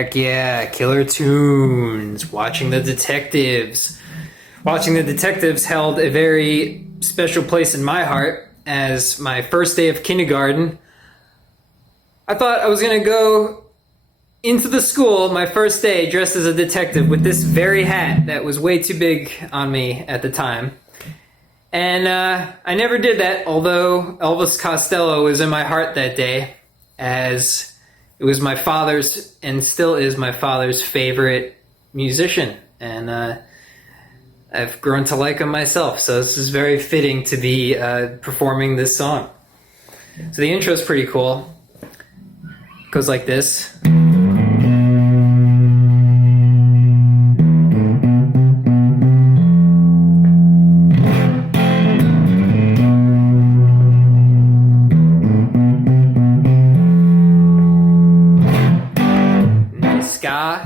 Heck yeah, Killer Tunes, watching the detectives. Watching the detectives held a very special place in my heart as my first day of kindergarten. I thought I was gonna go into the school my first day dressed as a detective with this very hat that was way too big on me at the time. And I never did that, although Elvis Costello was in my heart that day, as it was my father's, and still is my father's, favorite musician. And I've grown to like him myself, so this is very fitting to be performing this song. So the intro is pretty cool. It goes like this. Ska.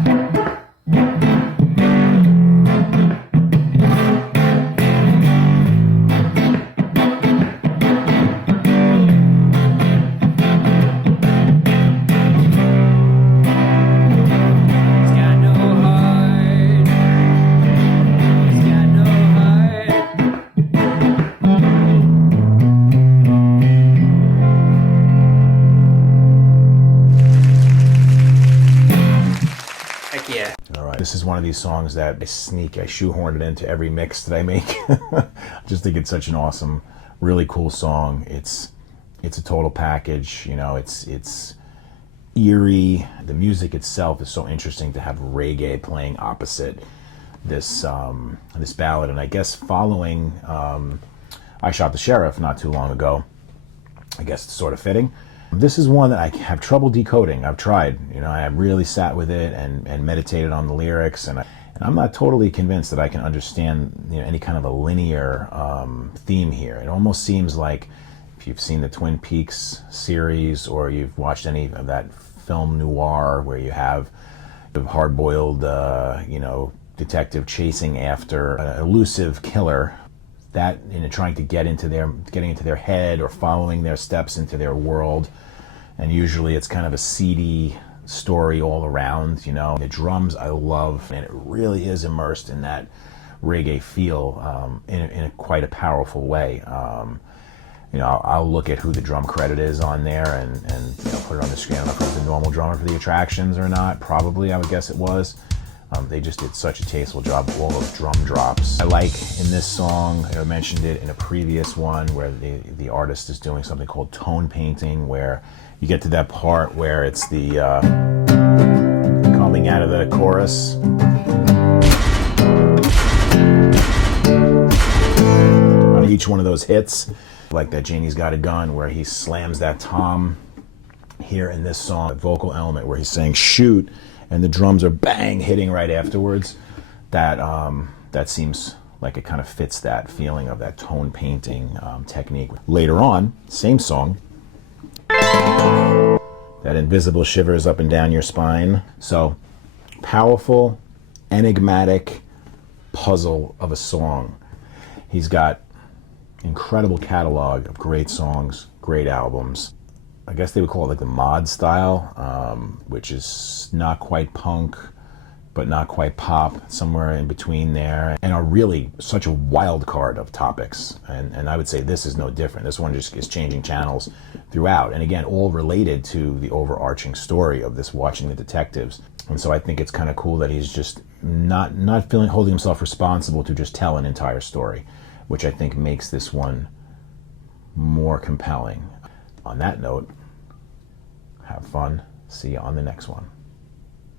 Yeah. All right. This is one of these songs that I shoehorn it into every mix that I make. I just think it's such an awesome, really cool song. It's a total package. You know, it's eerie. The music itself is so interesting to have reggae playing opposite this this ballad. And I guess following I Shot the Sheriff not too long ago, I guess it's sort of fitting. This is one that I have trouble decoding. I've tried, you know, I really sat with it and meditated on the lyrics, and I'm not totally convinced that I can understand, you know, any kind of a linear theme here. It almost seems like if you've seen the Twin Peaks series or you've watched any of that film Noir, where you have the hard-boiled, you know, detective chasing after an elusive killer, that, you know, trying to getting into their head or following their steps into their world. And usually it's kind of a seedy story all around, you know. The drums I love, and it really is immersed in that reggae feel in a quite a powerful way. You know, I'll look at who the drum credit is on there and you know, put it on the screen. I don't know if it was the normal drummer for the Attractions or not. Probably, I would guess it was. They just did such a tasteful job of all those drum drops. I like in this song, I mentioned it in a previous one, where the artist is doing something called tone painting, where you get to that part where it's the coming out of the chorus. On each one of those hits, like that Janie's Got a Gun, where he slams that tom here in this song, the vocal element where he's saying shoot, and the drums are bang hitting right afterwards. That seems like it kind of fits that feeling of that tone painting technique. Later on, same song, that invisible shivers up and down your spine. So powerful, enigmatic puzzle of a song. He's got incredible catalog of great songs, great albums. I guess they would call it like the mod style, which is not quite punk, but not quite pop, somewhere in between there, and are really such a wild card of topics. And I would say this is no different. This one just is changing channels throughout, and again, all related to the overarching story of this watching the detectives. And so I think it's kind of cool that he's just not holding himself responsible to just tell an entire story, which I think makes this one more compelling. On that note, have fun. See you on the next one.